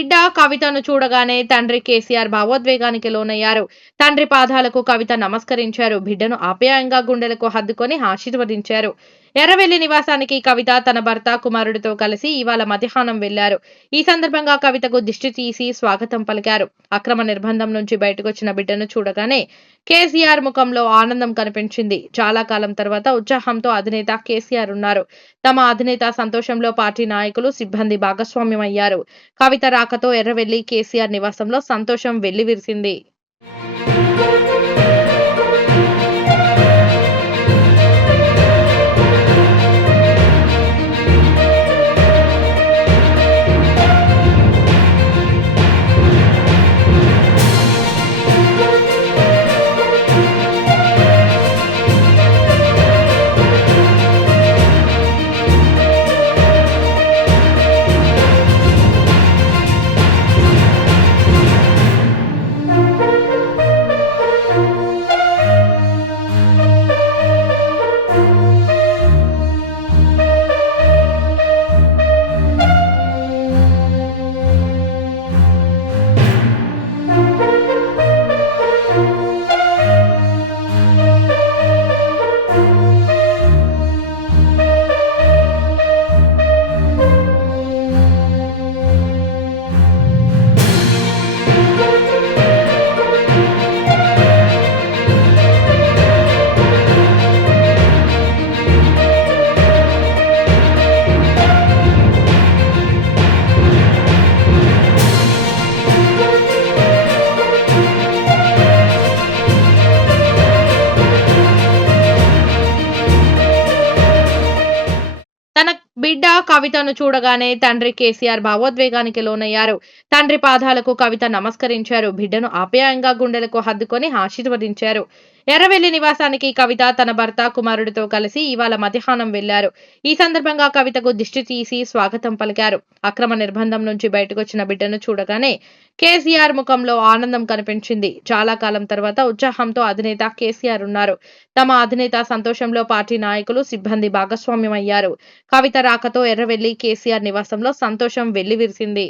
బిడ్డ కవితను చూడగానే తండ్రి కేసీఆర్ భావోద్వేగానికి లోనయ్యారు. తండ్రి పాదాలకు కవిత నమస్కరించారు. బిడ్డను ఆప్యాయంగా గుండెలకు హత్తుకొని ఆశీర్వదించారు. ఎర్రవెల్లి నివాసానికి కవిత తన భర్త, కుమారుడితో కలిసి ఇవాళ మధ్యాహ్నం వెళ్లారు. ఈ సందర్భంగా కవితకు దిష్టి తీసి స్వాగతం పలికారు. అక్రమ నిర్బంధం నుంచి బయటకొచ్చిన బిడ్డను చూడగానే కేసీఆర్ ముఖంలో ఆనందం కనిపించింది. చాలా కాలం తర్వాత ఉత్సాహంతో అధినేత కేసీఆర్ ఉన్నారు. తమ అధినేత సంతోషంలో పార్టీ నాయకులు, సిబ్బంది భాగస్వామ్యమయ్యారు. కవిత రాకతో ఎర్రవెల్లి కేసీఆర్ నివాసంలో సంతోషం వెల్లివిరిసింది. తన బిడ్డ కవితను చూడగానే తండ్రి కేసీఆర్ భావోద్వేగానికి లోనయ్యారు. తండ్రి పాదాలకు కవిత నమస్కరించారు. బిడ్డను ఆప్యాయంగా గుండెలకు హత్తుకొని ఆశీర్వదించారు. ఎర్రవెల్లి నివాసానికి కవిత తన భర్త, కుమారుడితో కలిసి ఇవాళ మధ్యాహ్నం వెళ్లారు. ఈ సందర్భంగా కవితకు దిష్టి తీసి స్వాగతం పలికారు. అక్రమ నిర్బంధం నుంచి బయటకొచ్చిన బిడ్డను చూడగానే కేసీఆర్ ముఖంలో ఆనందం కనిపించింది. చాలా కాలం తర్వాత ఉత్సాహంతో అధినేత కేసీఆర్ ఉన్నారు. తమ అధినేత సంతోషంలో పార్టీ నాయకులు, సిబ్బంది భాగస్వామ్యమయ్యారు. కవిత రాకతో ఎర్రవెల్లి కేసీఆర్ నివాసంలో సంతోషం వెల్లివిరిసింది.